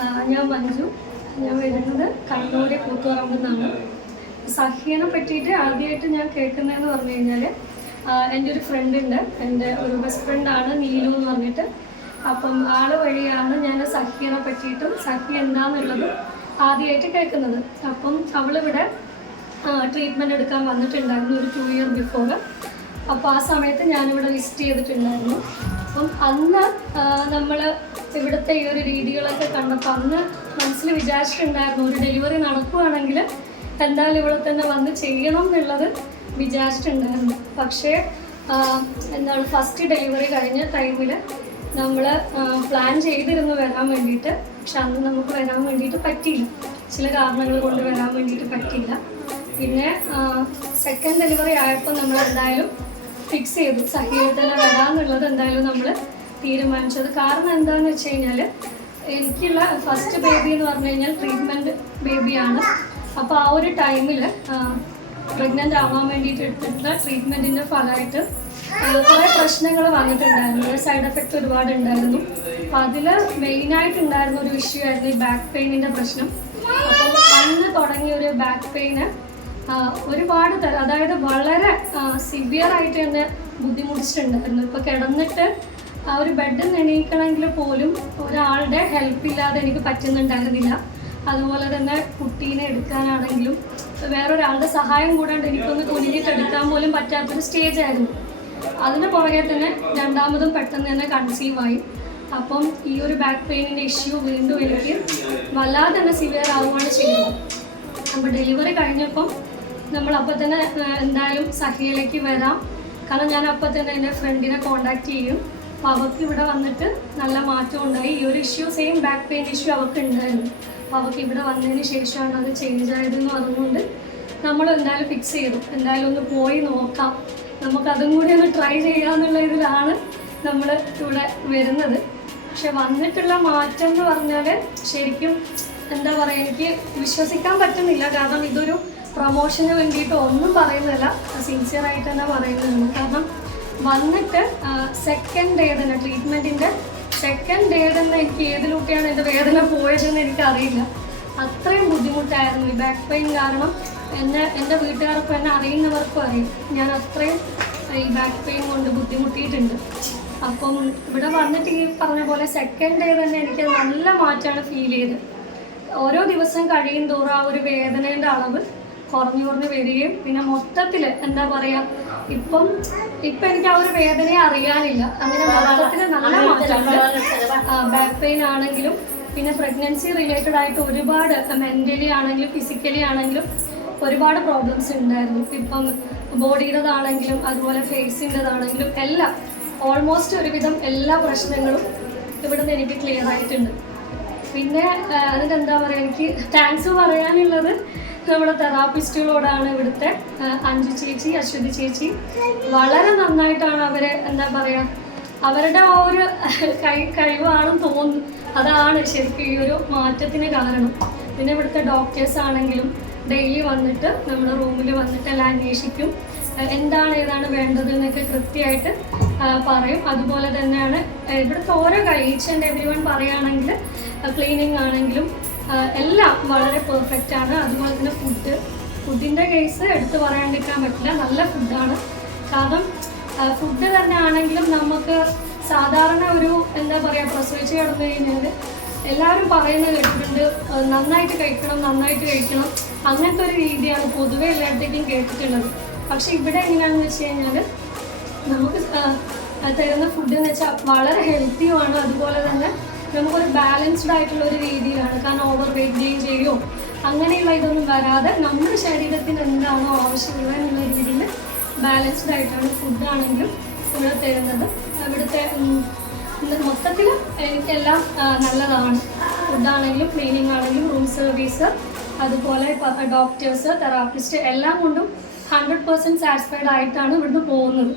ഞാൻ മഞ്ജു. ഞാൻ വരുന്നത് കണ്ണൂർ കൂത്തുപറമ്പിൽ നിന്നാണ്. സഹ്യനെ പറ്റിയിട്ട് ആദ്യമായിട്ട് ഞാൻ കേൾക്കുന്നതെന്ന് പറഞ്ഞു കഴിഞ്ഞാൽ, എൻ്റെ ഒരു ഫ്രണ്ട് ഉണ്ട്, എൻ്റെ ഒരു ബെസ്റ്റ് ഫ്രണ്ടാണ് നീലു എന്ന് പറഞ്ഞിട്ട്. അപ്പം ആൾ വഴിയാണ് ഞാൻ സഹ്യനെ പറ്റിയിട്ടും സഹ്യ എന്താണെന്നുള്ളത് ആദ്യമായിട്ട് കേൾക്കുന്നത്. അപ്പം അവളിവിടെ ട്രീറ്റ്മെൻറ്റ് എടുക്കാൻ വന്നിട്ടുണ്ടായിരുന്നു ഒരു 2 year ബിഫോർ. അപ്പോൾ ആ സമയത്ത് ഞാനിവിടെ വിസിറ്റ് ചെയ്തിട്ടുണ്ടായിരുന്നു. അപ്പം അന്ന് നമ്മൾ ഇവിടുത്തെ ഈ ഒരു രീതികളൊക്കെ കണ്ടപ്പോൾ അന്ന് മനസ്സിൽ വിചാരിച്ചിട്ടുണ്ടായിരുന്നു, ഒരു ഡെലിവറി നടക്കുകയാണെങ്കിൽ എന്തായാലും ഇവിടെ തന്നെ വന്ന് ചെയ്യണം എന്നുള്ളത് വിചാരിച്ചിട്ടുണ്ടായിരുന്നു. പക്ഷേ എന്താണ്, ഫസ്റ്റ് ഡെലിവറി കഴിഞ്ഞ ടൈമിൽ നമ്മൾ പ്ലാൻ ചെയ്തിരുന്നു വരാൻ വേണ്ടിയിട്ട്. പക്ഷെ അന്ന് നമുക്ക് വരാൻ വേണ്ടിയിട്ട് പറ്റിയില്ല, ചില കാരണങ്ങൾ കൊണ്ട് വരാൻ വേണ്ടിയിട്ട് പറ്റിയില്ല. പിന്നെ സെക്കൻഡ് ഡെലിവറി ആയപ്പോൾ നമ്മൾ എന്തായാലും ഫിക്സ് ചെയ്തു സഹ്യയിൽ തന്നെ വരാമെന്നുള്ളത് എന്തായാലും നമ്മൾ തീരുമാനിച്ചത്. കാരണം എന്താണെന്ന് വെച്ച് കഴിഞ്ഞാൽ, എനിക്കുള്ള ഫസ്റ്റ് ബേബി എന്ന് പറഞ്ഞു കഴിഞ്ഞാൽ ട്രീറ്റ്മെൻറ്റ് ബേബിയാണ്. അപ്പോൾ ആ ഒരു ടൈമിൽ പ്രഗ്നൻ്റ് ആവാൻ വേണ്ടിയിട്ട് എടുത്തിട്ടുള്ള ട്രീറ്റ്മെൻറ്റിൻ്റെ ഫലമായിട്ട് കുറേ പ്രശ്നങ്ങൾ വന്നിട്ടുണ്ടായിരുന്നു. സൈഡ് എഫക്റ്റ് ഒരുപാട് ഉണ്ടായിരുന്നു. അപ്പോൾ അതിൽ മെയിനായിട്ടുണ്ടായിരുന്ന ഒരു ഇഷ്യൂ ആയിരുന്നു ഈ ബാക്ക് പെയിനിൻ്റെ പ്രശ്നം. അപ്പോൾ അന്ന് തുടങ്ങിയ ഒരു ബാക്ക് പെയിന് ഒരുപാട് അതായത് വളരെ സിവിയറായിട്ട് തന്നെ ബുദ്ധിമുട്ടിച്ചിട്ടുണ്ടായിരുന്നു. ഇപ്പോൾ കിടന്നിട്ട് ആ ഒരു ബെഡിൽ നിന്ന് എണീക്കണമെങ്കിൽ പോലും ഒരാളുടെ ഹെൽപ്പ് ഇല്ലാതെ എനിക്ക് പറ്റുന്നുണ്ടായിരുന്നില്ല. അതുപോലെ തന്നെ കുട്ടീനെ എടുക്കാനാണെങ്കിലും വേറൊരാളുടെ സഹായം കൂടാണ്ട് എനിക്കൊന്ന് കുനിഞ്ഞിട്ടെടുക്കാൻ പോലും പറ്റാത്തൊരു സ്റ്റേജായിരുന്നു. അതിന് പുറകെ തന്നെ രണ്ടാമതും പെട്ടെന്ന് തന്നെ കൺസീവായി. അപ്പം ഈ ഒരു ബാക്ക് പെയിനിൻ്റെ ഇഷ്യൂ വീണ്ടും എനിക്ക് വല്ലാതെ തന്നെ സിവിയർ ആവുകയാണ് ചെയ്തത്. അപ്പോൾ ഡെലിവറി കഴിഞ്ഞപ്പം നമ്മൾ അപ്പം തന്നെ എന്തായാലും സഹ്യയിലേക്ക് വരാം. കാരണം ഞാൻ അപ്പം തന്നെ എൻ്റെ ഫ്രണ്ടിനെ കോണ്ടാക്ട് ചെയ്യും. അപ്പോൾ അവർക്ക് ഇവിടെ വന്നിട്ട് നല്ല മാറ്റം ഉണ്ടായി. ഈ ഒരു issue, same back pain issue അവർക്ക് ഉണ്ടായിരുന്നു. അപ്പോൾ അവർക്ക് ഇവിടെ വന്നതിന് ശേഷമാണ് അത് ചേഞ്ച് ആയതെന്ന് പറഞ്ഞുകൊണ്ട് നമ്മൾ എന്തായാലും ഫിക്സ് ചെയ്തു, എന്തായാലും ഒന്ന് പോയി നോക്കാം, നമുക്കതും കൂടി ഒന്ന് ട്രൈ ചെയ്യാമെന്നുള്ള ഇതിലാണ് നമ്മൾ ഇവിടെ വരുന്നത്. പക്ഷെ വന്നിട്ടുള്ള മാറ്റം എന്ന് പറഞ്ഞാൽ ശരിക്കും എന്താ പറയുക, എനിക്ക് വിശ്വസിക്കാൻ പറ്റുന്നില്ല. കാരണം ഇതൊരു പ്രൊമോഷന് വേണ്ടിയിട്ട് ഒന്നും പറയുന്നില്ല, സിൻസിയറായിട്ട് തന്നെ പറയുന്നതാണ്. കാരണം വന്നിട്ട് സെക്കൻഡ് ഡേ തന്നെ, ട്രീറ്റ്മെൻറ്റിൻ്റെ സെക്കൻഡ് ഡേ തന്നെ എനിക്ക് ഏതിലൂടെയാണ് എൻ്റെ വേദന പോയതെന്ന് എനിക്കറിയില്ല. അത്രയും ബുദ്ധിമുട്ടായിരുന്നു ഈ ബാക്ക് പെയിൻ കാരണം. എൻ്റെ വീട്ടുകാർക്കും എന്നെ അറിയുന്നവർക്കും അറിയും, ഞാൻ അത്രയും ഈ ബാക്ക് പെയിൻ കൊണ്ട് ബുദ്ധിമുട്ടിയിട്ടുണ്ട്. അപ്പം ഇവിടെ വന്നിട്ട് ഈ പറഞ്ഞ പോലെ സെക്കൻഡ് ഡേ തന്നെ എനിക്ക് നല്ല മാറ്റമാണ് ഫീൽ ചെയ്തത്. ഓരോ ദിവസം കഴിയും തോറും ആ ഒരു വേദനേൻ്റെ അളവ് കുറഞ്ഞു വരികയും പിന്നെ മൊത്തത്തിൽ എന്താ പറയുക, ഇപ്പം എനിക്ക് ആ ഒരു വേദനയെ അറിയാനില്ല. അങ്ങനെ മൊത്തത്തിൽ നല്ല മാറ്റമുണ്ട്. ബാക്ക് പെയിൻ ആണെങ്കിലും പിന്നെ പ്രഗ്നൻസി റിലേറ്റഡ് ആയിട്ട് ഒരുപാട് മെൻ്റലി ആണെങ്കിലും ഫിസിക്കലി ആണെങ്കിലും ഒരുപാട് പ്രോബ്ലംസ് ഉണ്ടായിരുന്നു. ഇപ്പം ബോഡിയുടേതാണെങ്കിലും അതുപോലെ ഫേസിൻ്റെതാണെങ്കിലും എല്ലാം ഓൾമോസ്റ്റ് ഒരുവിധം എല്ലാ പ്രശ്നങ്ങളും ഇവിടുന്ന് എനിക്ക് ക്ലിയർ ആയിട്ടുണ്ട്. പിന്നെ അതിനെന്താ പറയുക, എനിക്ക് താങ്ക്സ് പറയാനുള്ളത് നമ്മുടെ തെറാപ്പിസ്റ്റുകളോടാണ്. ഇവിടുത്തെ അഞ്ജു ചേച്ചി, അശ്വതി ചേച്ചി വളരെ നന്നായിട്ടാണ് അവരെ എന്താ പറയുക, അവരുടെ ആ ഒരു കഴിവാണെന്ന് തോന്നുന്നു. അതാണ് ശരിക്കും ഈ ഒരു മാറ്റത്തിന് കാരണം. പിന്നെ ഇവിടുത്തെ ഡോക്ടേഴ്സ് ആണെങ്കിലും ഡെയിലി വന്നിട്ട് നമ്മുടെ റൂമിൽ വന്നിട്ട് എല്ലാം അന്വേഷിക്കും, എന്താണ് ഏതാണ് വേണ്ടത് എന്നൊക്കെ കൃത്യമായിട്ട് പറയും. അതുപോലെ തന്നെയാണ് ഇവിടുത്തെ ഓരോ ഈച്ച് ആൻഡ് എവരി വൺ പറയുകയാണെങ്കിൽ ക്ലീനിങ് ആണെങ്കിലും എല്ലാം വളരെ പെർഫെക്റ്റ് ആണ്. അതുപോലെ തന്നെ ഫുഡിൻ്റെ കേസ് എടുത്ത് പറയാണ്ടിരിക്കാൻ പറ്റില്ല, നല്ല ഫുഡാണ്. കാരണം ഫുഡ് തന്നെ ആണെങ്കിലും നമുക്ക് സാധാരണ ഒരു എന്താ പറയുക, പ്രസവിച്ച് കിടന്നു കഴിഞ്ഞാൽ എല്ലാവരും പറയുന്നത് കേട്ടിട്ടുണ്ട്, നന്നായിട്ട് കഴിക്കണം അങ്ങനത്തെ ഒരു രീതിയാണ് പൊതുവെ എല്ലായിടത്തേക്കും കേട്ടിട്ടുള്ളത്. പക്ഷെ ഇവിടെ എങ്ങനെയാണെന്ന് വെച്ച് കഴിഞ്ഞാൽ നമുക്ക് തരുന്ന ഫുഡ് എന്ന് വെച്ചാൽ വളരെ ഹെൽത്തിയുമാണ്. അതുപോലെ തന്നെ നമുക്കൊരു ബാലൻസ്ഡ് ആയിട്ടുള്ള ഒരു രീതിയിലാണ്. കാരണം ഓവർ വെയിറ്റ് ഗെയിൻ ചെയ്യുകയോ അങ്ങനെയുള്ള ഇതൊന്നും വരാതെ നമ്മുടെ ശരീരത്തിന് എന്താണോ ആവശ്യമുള്ളത് എന്നുള്ള രീതിയിൽ ബാലൻസ്ഡ് ആയിട്ടാണ് ഫുഡാണെങ്കിലും ഇവിടെ തരുന്നത്. ഇവിടുത്തെ മൊത്തത്തിൽ എനിക്കെല്ലാം നല്ലതാണ്. ഫുഡാണെങ്കിലും ക്ലീനിങ് ആണെങ്കിലും റൂം സർവീസ് അതുപോലെ ഡോക്ടേഴ്സ് തെറാപ്പിസ്റ്റ് എല്ലാം കൊണ്ടും 100% സാറ്റിസ്ഫൈഡ് ആയിട്ടാണ് ഇവിടുന്ന് പോകുന്നത്.